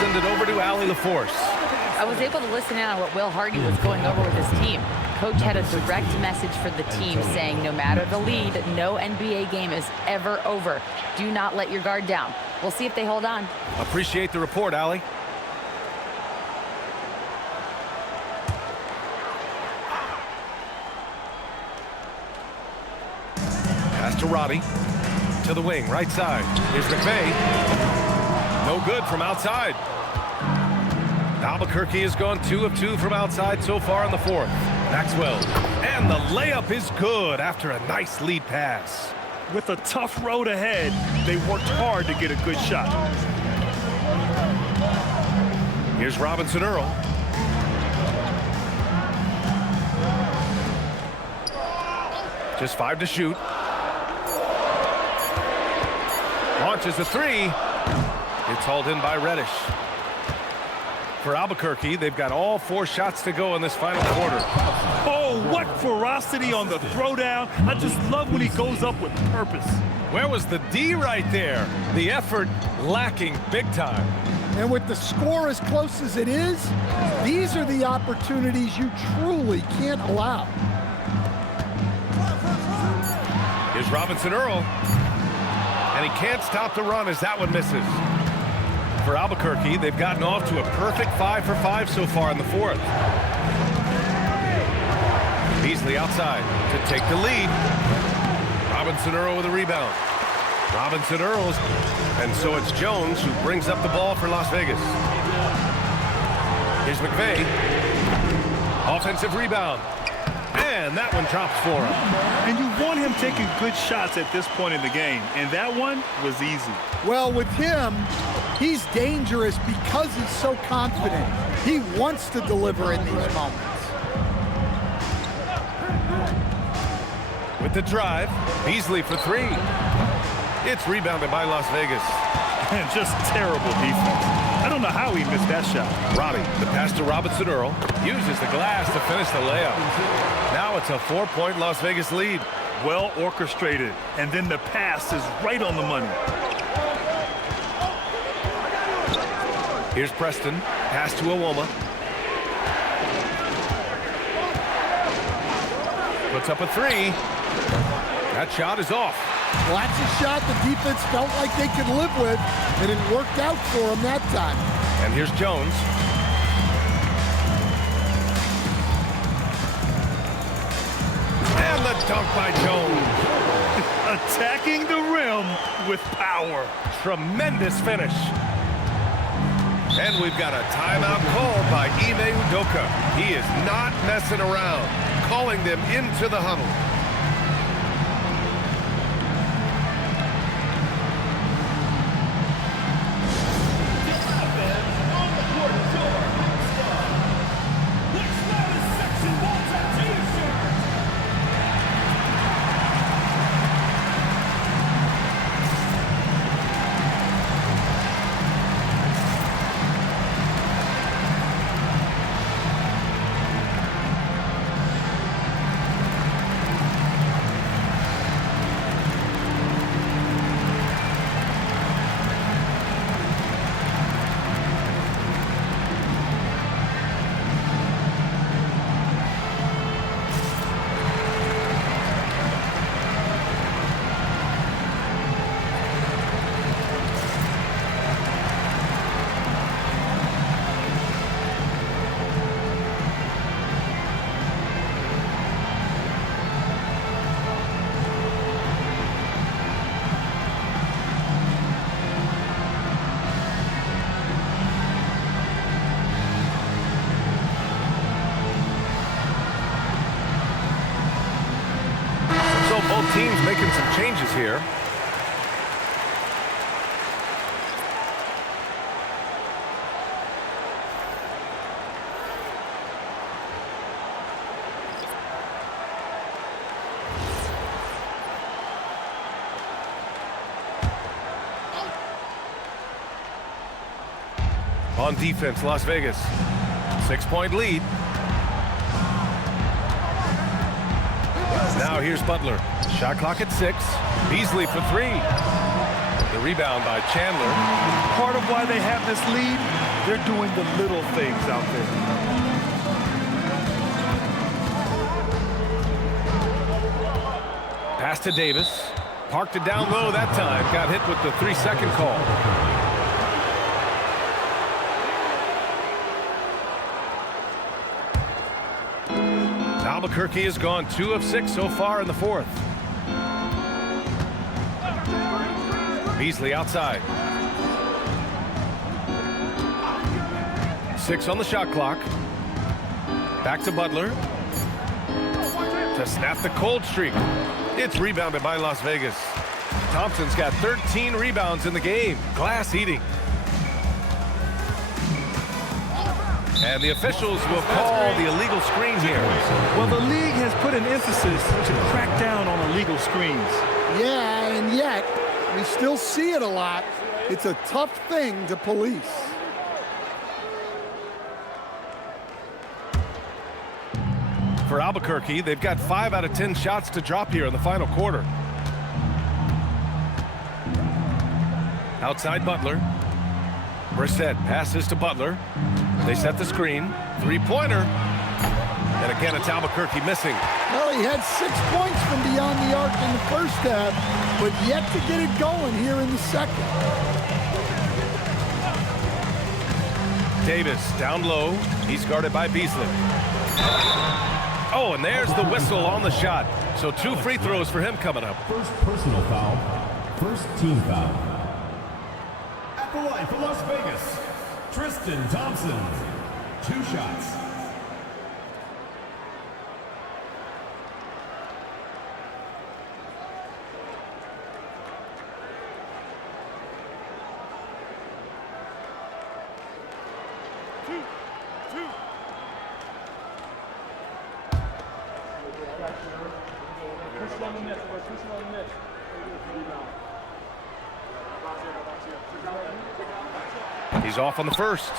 Send it over to Allie LaForce. I was able to listen in on what Will Hardy was going over with his team. Coach had a direct message for the team saying no matter the lead, no NBA game is ever over. Do not let your guard down. We'll see if they hold on. Appreciate the report, Allie. Pass to Roddy. To the wing, right side. Here's McVay. No good from outside. Albuquerque has gone 2 of 2 from outside so far in the 4th. Maxwell. And the layup is good after a nice lead pass. With a tough road ahead, they worked hard to get a good shot. Here's Robinson Earl. Just 5 to shoot. Launches a 3. It's hauled in by Reddish. For Albuquerque, they've got all 4 shots to go in this final quarter. Oh, what ferocity on the throwdown. I just love when he goes up with purpose. Where was the D right there? The effort lacking big time. And with the score as close as it is, these are the opportunities you truly can't allow. Here's Robinson Earl. And he can't stop the run as that one misses. For Albuquerque, they've gotten off to a perfect 5 for 5 so far in the 4th. Beasley outside to take the lead. Robinson Earl with a rebound. Robinson Earl's, and so it's Jones who brings up the ball for Las Vegas. Here's McVay. Offensive rebound. And that one drops for him. And you want him taking good shots at this point in the game, and that one was easy. Well, with him, he's dangerous because he's so confident. He wants to deliver in these moments. With the drive, Beasley for 3. It's rebounded by Las Vegas. And just terrible defense. I don't know how he missed that shot. Roddy, the pass to Robinson Earl, uses the glass to finish the layup. Now it's a 4-point Las Vegas lead. Well orchestrated, and then the pass is right on the money. Here's Preston. Pass to Iwoma. Puts up a three. That shot is off. Well, that's a shot the defense felt like they could live with, and it worked out for them that time. And here's Jones. And the dunk by Jones. Attacking the rim with power. Tremendous finish. And we've got a timeout called by Ime Udoka. He is not messing around, calling them into the huddle. Both teams making some changes here. On defense, Las Vegas. 6-point lead. Now here's Butler. Shot clock at 6. Beasley for 3. The rebound by Chandler. Part of why they have this lead, they're doing the little things out there. Pass to Davis. Parked it down low that time. Got hit with the 3-second call. Albuquerque has gone 2 of 6 so far in the 4th. Beasley outside. 6 on the shot clock. Back to Butler. To snap the cold streak. It's rebounded by Las Vegas. Thompson's got 13 rebounds in the game. Glass eating. And the officials will call the illegal screen here. Well, the league has put an emphasis to crack down on illegal screens. Yeah, and yet we still see it a lot. It's a tough thing to police. For Albuquerque, they've got 5 out of 10 shots to drop here in the final quarter. Outside Butler. Brissett passes to Butler. They set the screen. 3-pointer. And again, it's Albuquerque missing. Well, he had 6 points from beyond the arc in the first half, but yet to get it going here in the second. Davis down low. He's guarded by Beasley. Oh, and there's the whistle on the shot. So 2 free throws for him coming up. First personal foul. First team foul. At the line for Las Vegas, Tristan Thompson. 2 shots. He's off on the first.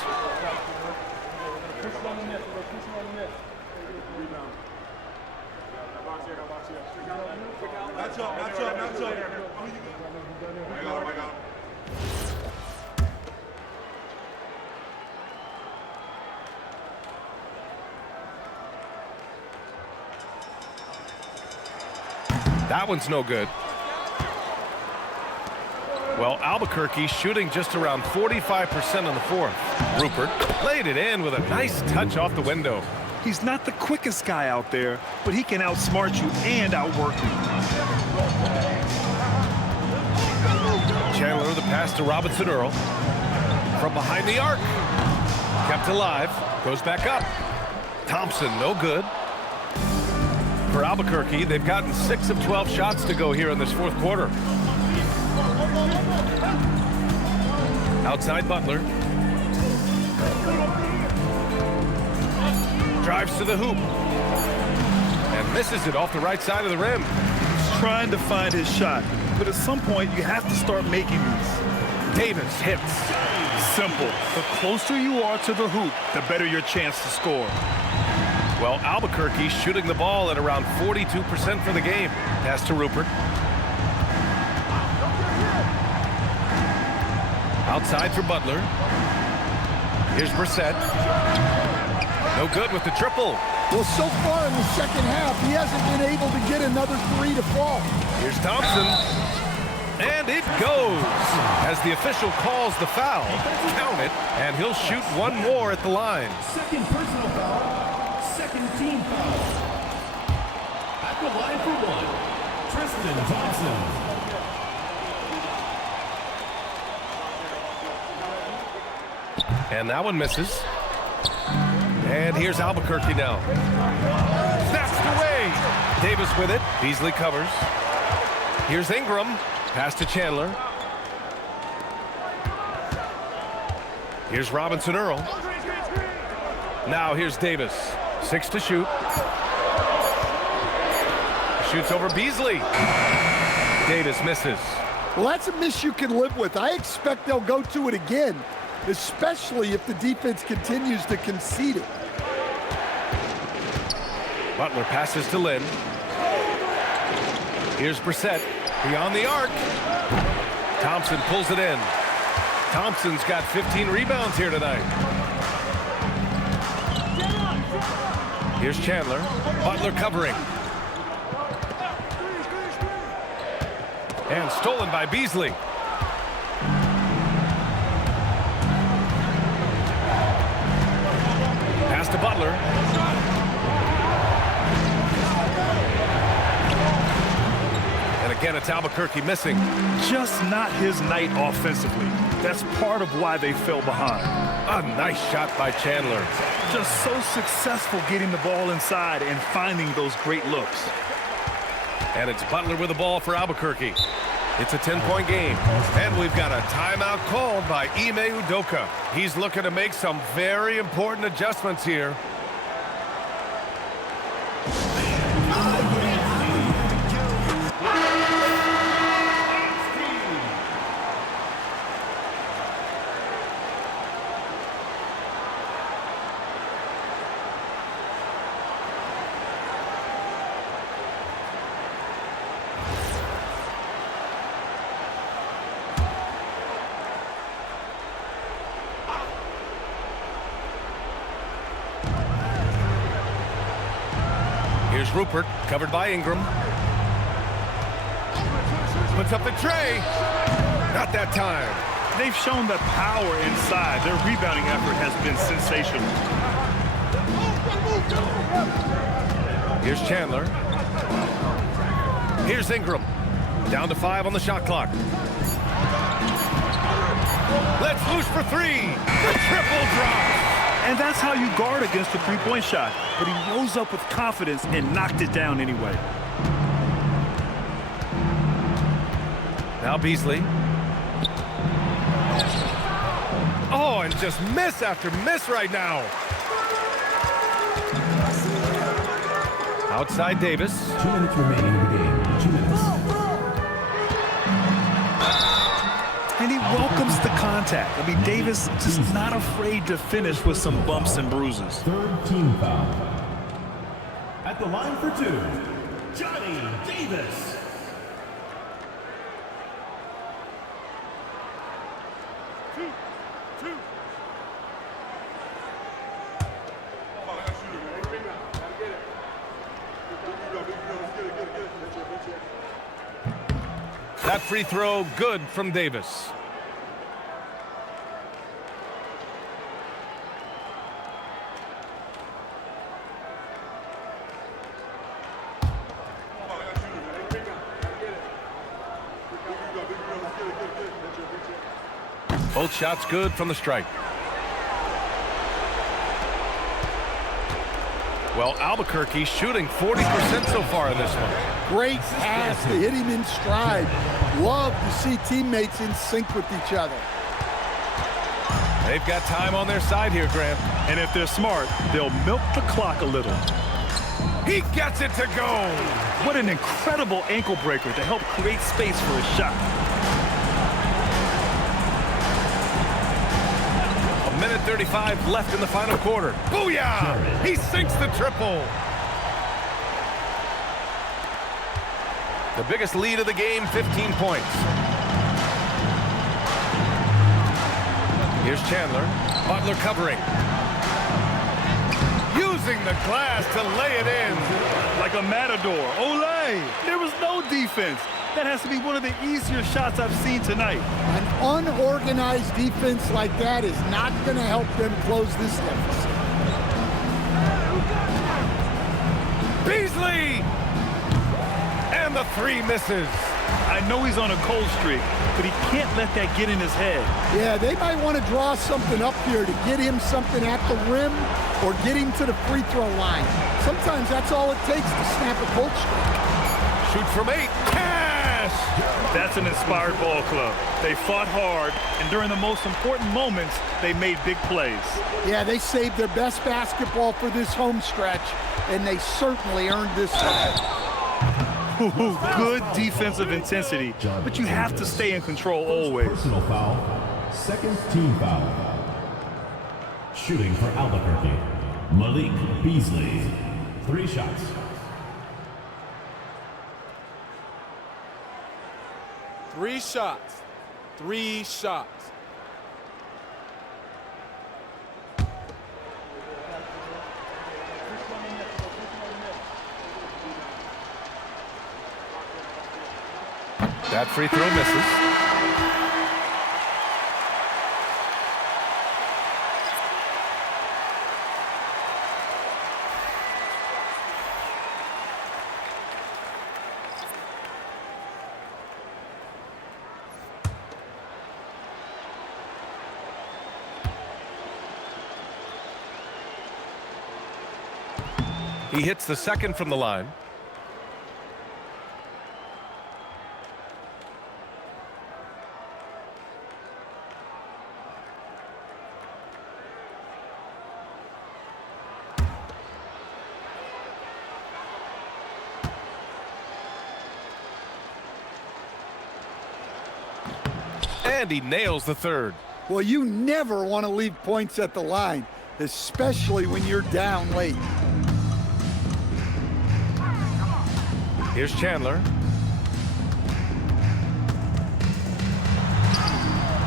That one's no good. Well, Albuquerque shooting just around 45% on the fourth. Rupert laid it in with a nice touch off the window. He's not the quickest guy out there, but he can outsmart you and outwork you. Chandler, the pass to Robinson Earl. From behind the arc. Kept alive. Goes back up. Thompson, no good. For Albuquerque, they've gotten 6 of 12 shots to go here in this fourth quarter. Outside Butler. Drives to the hoop. And misses it off the right side of the rim. He's trying to find his shot, but at some point you have to start making these. Davis hits. Simple. The closer you are to the hoop, the better your chance to score. Well, Albuquerque shooting the ball at around 42% for the game. Pass to Rupert. Outside for Butler. Here's Brissett. No good with the triple. Well, so far in the second half, he hasn't been able to get another 3 to fall. Here's Thompson. And it goes. As the official calls the foul, count it, and he'll shoot one more at the line. Second personal foul. Second team foul. At the line for one, Tristan Thompson. And that one misses. And here's Albuquerque now. Snatched away. Davis with it. Beasley covers. Here's Ingram. Pass to Chandler. Here's Robinson Earl. Now here's Davis. 6 to shoot. Shoots over Beasley. Davis misses. Well, that's a miss you can live with. I expect they'll go to it again, especially if the defense continues to concede it. Butler passes to Lynn. Here's Brissett. Beyond the arc. Thompson pulls it in. Thompson's got 15 rebounds here tonight. Here's Chandler. Butler covering. And stolen by Beasley. Pass to Butler. And again, it's Albuquerque missing. Just not his night offensively. That's part of why they fell behind. A nice shot by Chandler. Just so successful getting the ball inside and finding those great looks. And it's Butler with the ball for Albuquerque. It's a 10-point game. And we've got a timeout called by Ime Udoka. He's looking to make some very important adjustments here. Here's Rupert, covered by Ingram. Puts up the tray. Not that time. They've shown the power inside. Their rebounding effort has been sensational. Here's Chandler. Here's Ingram. Down to 5 on the shot clock. Let's loose for 3. The triple drop. And that's how you guard against a three-point shot. But he rose up with confidence and knocked it down anyway. Now Beasley. Oh, and just miss after miss right now. Outside Davis. 2 minutes remaining in the game. 2 minutes. And he welcomes the contact. I mean, Davis just not afraid to finish with some bumps and bruises. Third team foul. At the line for 2, Johnny Davis. That free throw good from Davis. Both shots good from the stripe. Well, Albuquerque shooting 40% so far in this one. Great pass to hit him in stride. Love to see teammates in sync with each other. They've got time on their side here, Grant. And if they're smart, they'll milk the clock a little. He gets it to go. What an incredible ankle breaker to help create space for a shot. A minute 35 left in the final quarter. Booyah! He sinks the triple. The biggest lead of the game, 15 points. Here's Chandler. Butler covering. Using the glass to lay it in. Like a matador. Olay! There was no defense. That has to be one of the easier shots I've seen tonight. An unorganized defense like that is not going to help them close this deficit. Beasley! And the three misses. I know he's on a cold streak, but he can't let that get in his head. Yeah, they might want to draw something up here to get him something at the rim or get him to the free throw line. Sometimes that's all it takes to snap a cold streak. Shoots from 8. Cash! That's an inspired ball club. They fought hard, and during the most important moments, they made big plays. Yeah, they saved their best basketball for this home stretch, and they certainly earned this one. Good defensive intensity, but you have to stay in control always. Personal foul, second team foul. Shooting for Albuquerque, Malik Beasley. 3 shots. Three shots. 3 shots. That free throw misses. He hits the second from the line. And he nails the third. Well, you never want to leave points at the line, especially when you're down late. Here's Chandler.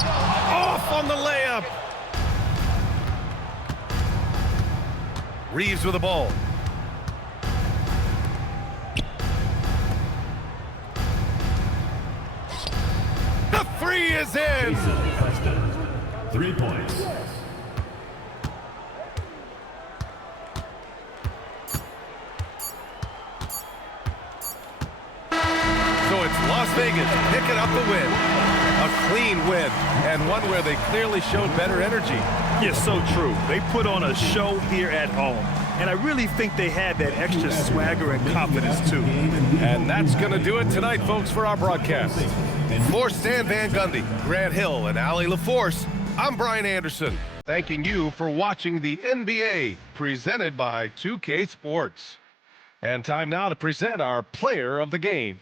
Off on the layup. Reeves with the ball. The three is in. Jason Preston, 3 points. So it's Las Vegas picking up the win. A clean win, and one where they clearly showed better energy. Yes, so true. They put on a show here at home, and I really think they had that extra swagger and confidence, too. And that's going to do it tonight, folks, for our broadcast. For Stan Van Gundy, Grant Hill, and Allie LaForce, I'm Brian Anderson, thanking you for watching the NBA, presented by 2K Sports. And time now to present our player of the game.